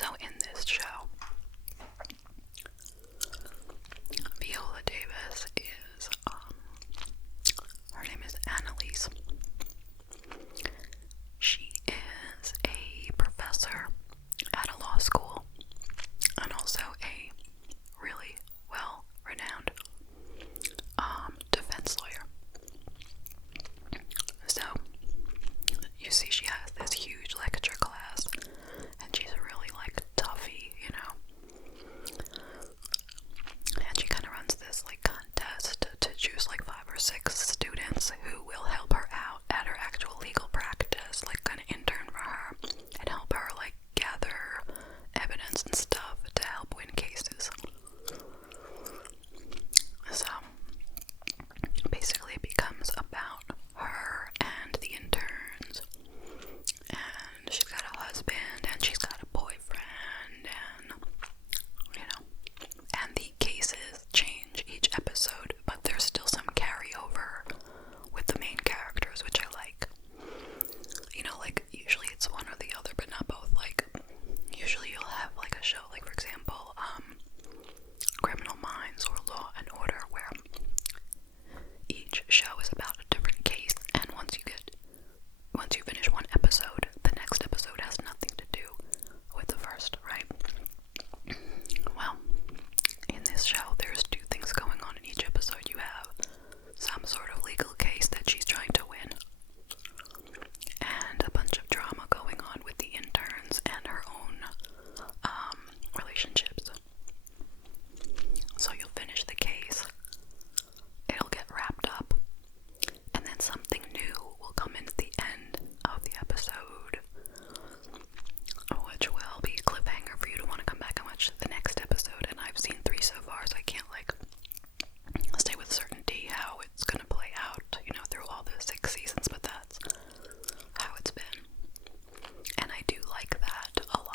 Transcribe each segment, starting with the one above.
So in this show, Viola Davis is, her name is Annalise. She is a professor at a law school and also a really well-renowned defense lawyer. So you see she has this huge lecture class and she's a really like toughy, you know. And she kind of runs this like contest to choose like 5 or 6 students who will help her out at her actual legal practice, like kind of intern for her and help her like gather evidence and stuff to help win cases. So basically it becomes about her and the interns, and she's got a husband and she's got a boyfriend, and you know, and the cases change each episode, but there's still some carryover with the main characters, which I like. You know, like usually it's one or the other, but not both. Like usually you'll have like a show, like for example, Criminal Minds or Law and Order, where each show is about a different case, and once you finish one episode, the next episode has nothing to do with the first, right? Well, in this show, there's 2 things going on in each episode. You have some sort of legal case that she's trying to win, and a bunch of drama going on with the interns and her own relationships. So you'll finish the case, it'll get wrapped up, and then something new will come in at the end of the episode, which will be a cliffhanger for you to want to come back and watch the next episode. And I've seen 3 so far, so I can't like say with certainty how it's gonna play out, you know, through all the 6 seasons, but that's how it's been, and I do like that a lot.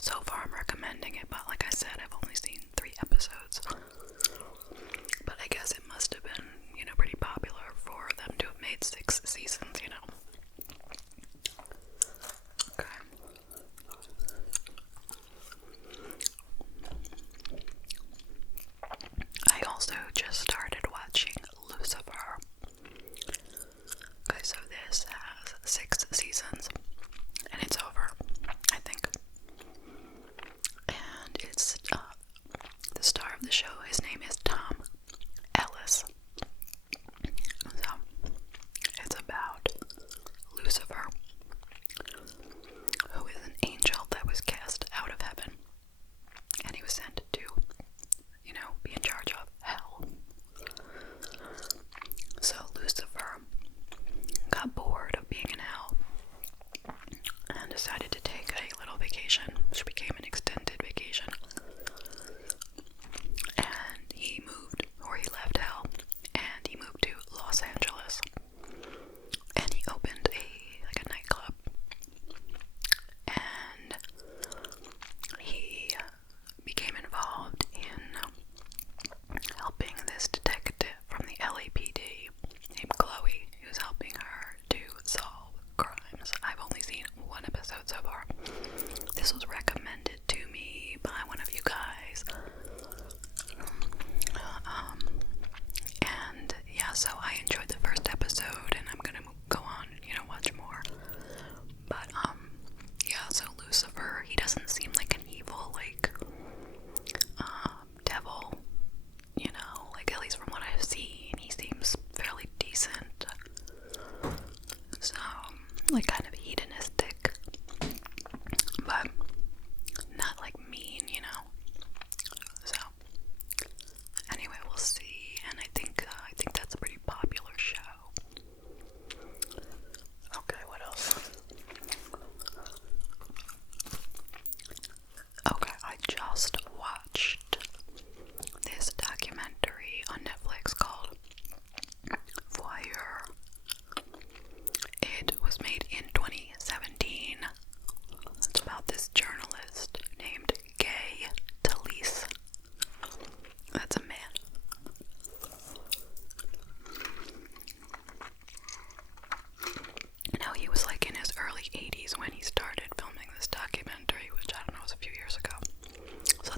So far I'm recommending it, but like I said, I've only seen 3 episodes. But I guess it must have been, you know, pretty popular for them to have made 6 seasons, you know. Okay. I also just started watching Lucifer. Okay, so this has 6 seasons, and it's over, I think. And it's, the star of the show, his name is Tom Ellis. So, it's about Lucifer, who is an angel that was cast out of heaven, and he was sent to, you know, be in charge of hell. So Lucifer got bored of being in hell and decided to take a little vacation, which became an extended vacation. And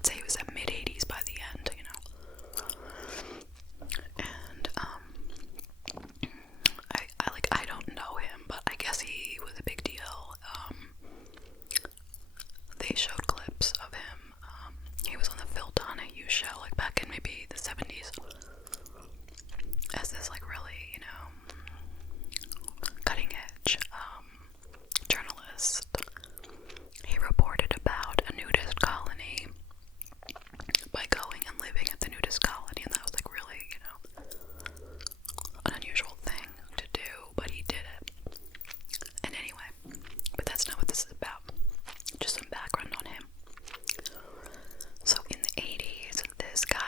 let's say he was at mid-80s by the end, you know. And I don't know him, but I guess he was a big deal. They showed clips of him. He was on the Phil Donahue show, like back in maybe the 70s, as this like really, you know, cutting edge journalist. He reported about a nudist colony by going and living at the nudist colony, and that was like really, you know, an unusual thing to do, but he did it. And anyway, but that's not what this is about. Just some background on him. So in the 80s, this guy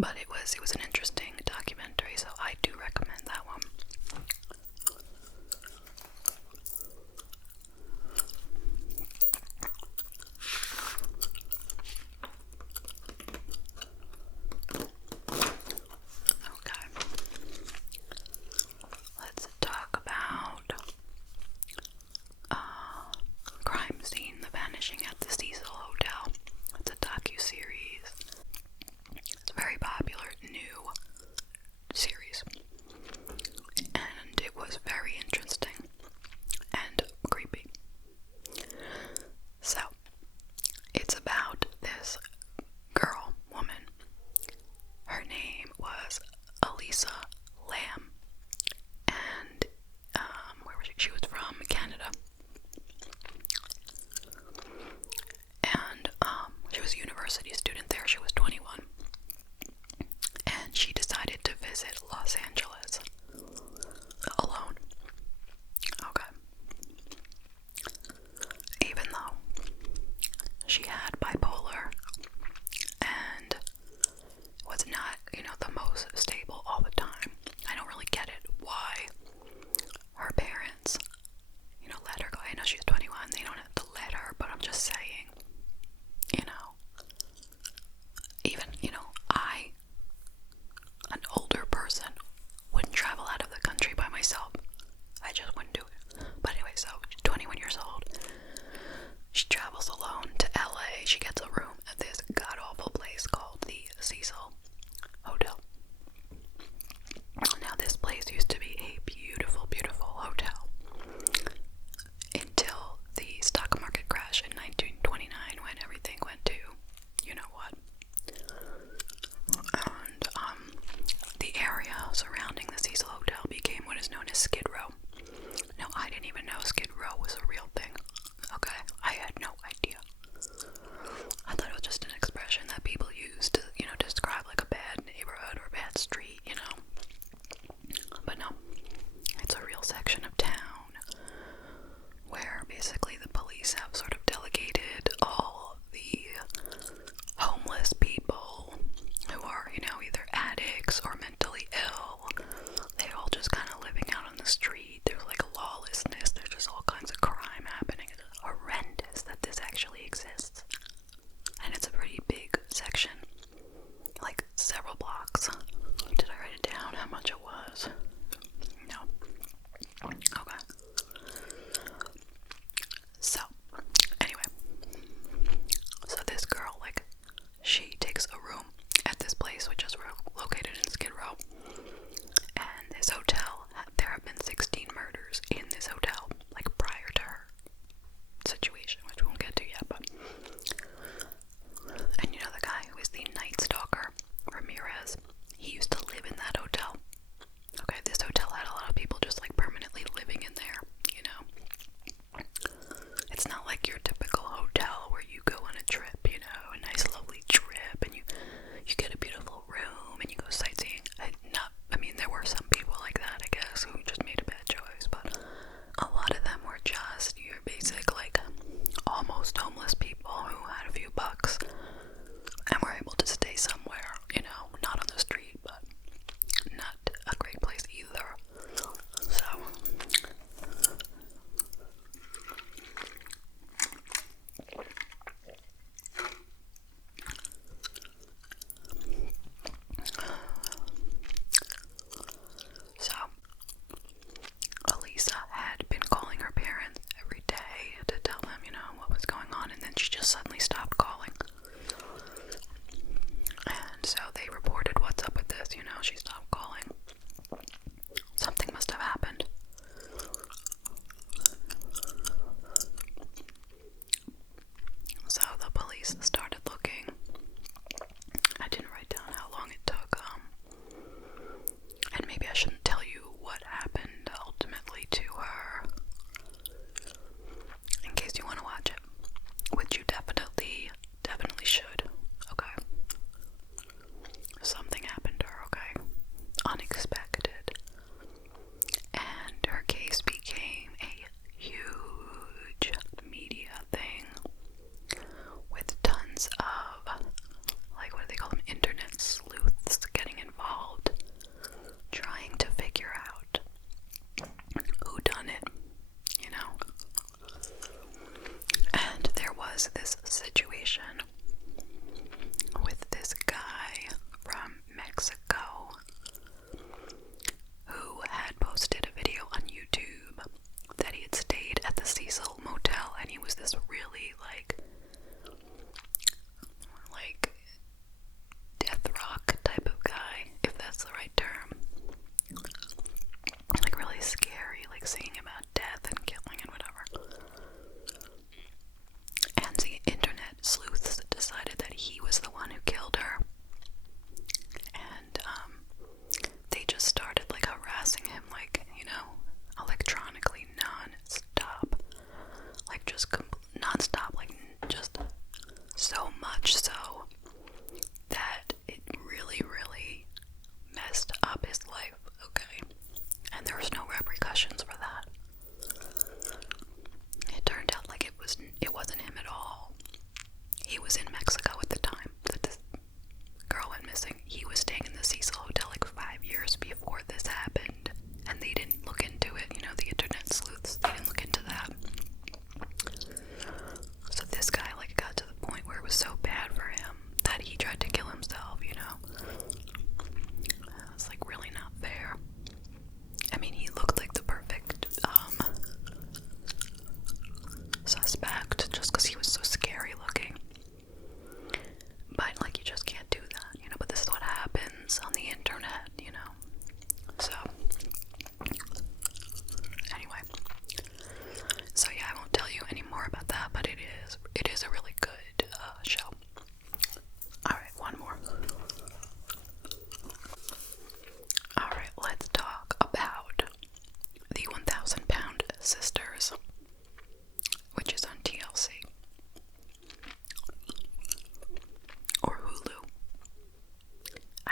But it was an interesting documentary, so I do recommend that one. Okay. Let's talk about Crime Scene: The Vanishing at the Cecil Hotel. It's a docu-series. It's a very popular new series, and it was very interesting and creepy. So, it's about this woman. Her name was Elisa Lamb, and where was she? She was from Canada, and she was a university student there. She was 21, and she decided to visit Los Angeles alone. Okay. Even though she had bipolar and was not, the most stable all the time. I don't really get it why her parents, let her go. I know she's 21, they don't have to let her, but I'm just saying, even, I, an older person, wouldn't travel out of the country by myself. I just wouldn't do it. But anyway, so she's 21 years old. She travels alone to LA. She gets a room at this god-awful place called the Cecil Hotel.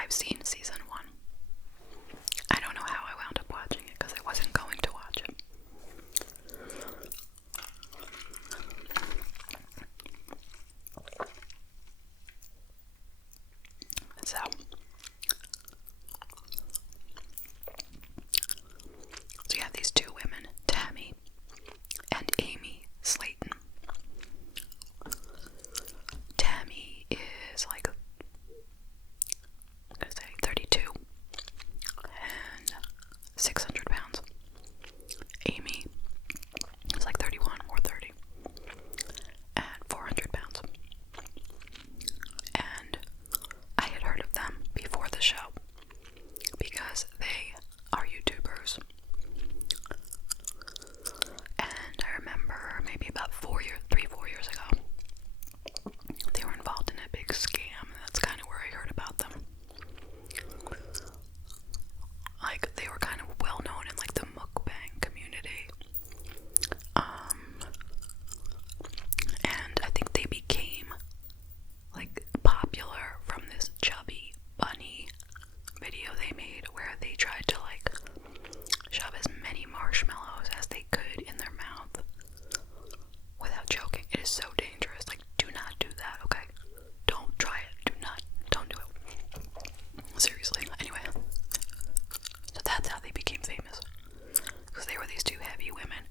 I've seen season 1. I don't know how I wound up watching it because I wasn't going to watch it. So you have these two women, Tammy and Amy Slayton. Tammy is like, I'm gonna say 32 and 600 pounds. Amy is like 31 or 30 and 400 pounds. And I had heard of them before the show because they are YouTubers. And I remember maybe about 4 years ago, they were involved in a big scam, and that's kind of where I heard about them. Like, they were kind of well known in like the mukbang community. And I think they became like popular from this chubby bunny video they made where they tried to like shove as many marshmallows as they could in their mouth without choking. It is so dangerous. Like, do not do that, okay? Don't try it. Don't do it. Seriously. Anyway, so that's how they became famous, because they were these two heavy women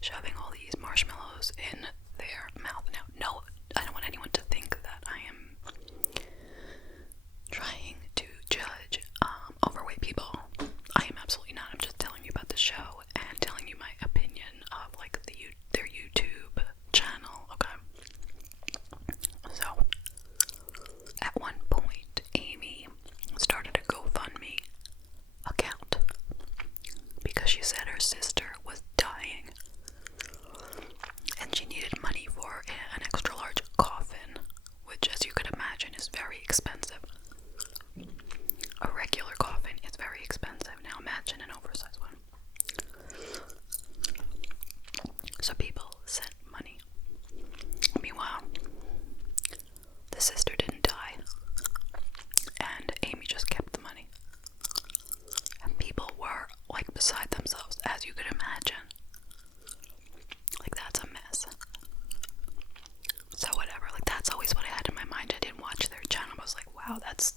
shoving all these marshmallows in their mouth. Now, no, I don't want anyone to think that I am trying to judge overweight people. I am absolutely not. I'm just telling you about the show and telling you my opinion of like their YouTube channel, okay? So, at one point, Amy started a GoFundMe account because she said her sister was dying and she needed money for an extra large coffin, which, as you could imagine, is very expensive. A regular coffin is very expensive. Now imagine an oversized one. So people sent money. Meanwhile, the sister didn't die, and Amy just kept the money. And people were like beside themselves, as you could imagine. Like, that's a mess. So whatever, like, that's always what I had in my mind. I didn't watch their channel. I was like, wow, that's,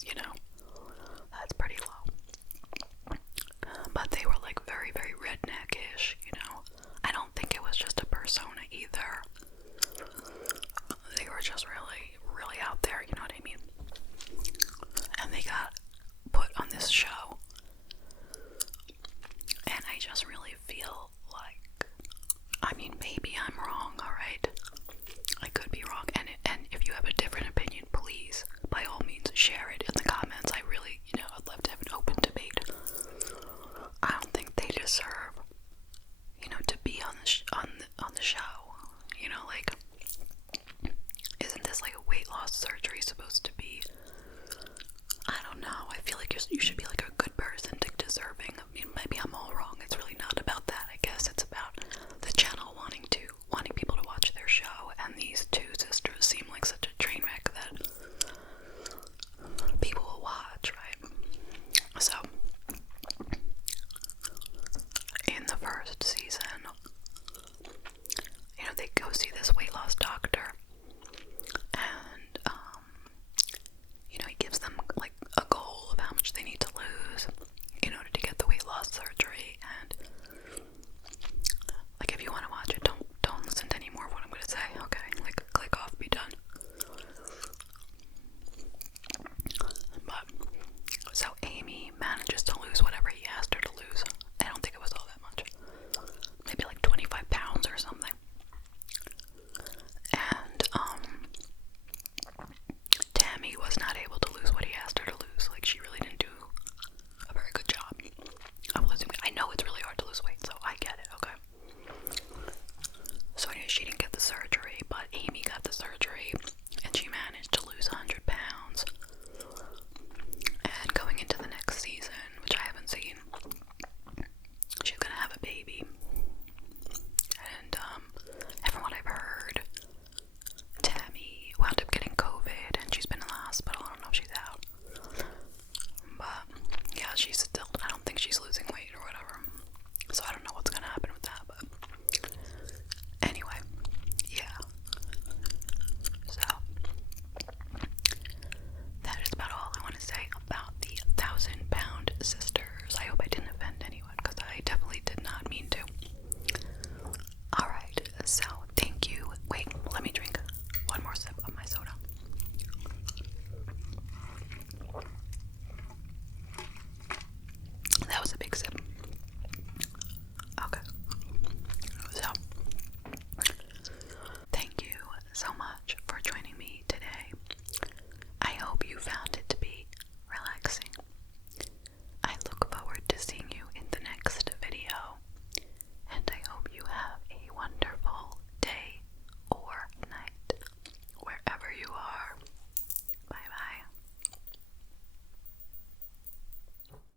that's pretty low. But they were like very, very redneck-ish, I don't think it was just a persona either. They were just really, really out there, you know what I mean? And they got put on this show. And I just really feel like, maybe I'm wrong, alright? I could be wrong. And if you have a different opinion, please, by all means, share it in the comments. I really, I'd love to have an open debate. I don't think they deserve, to be on the show. Like, isn't this like a weight loss surgery supposed to be? I don't know. I feel like you should be like a good person to deserving. Maybe I'm all wrong.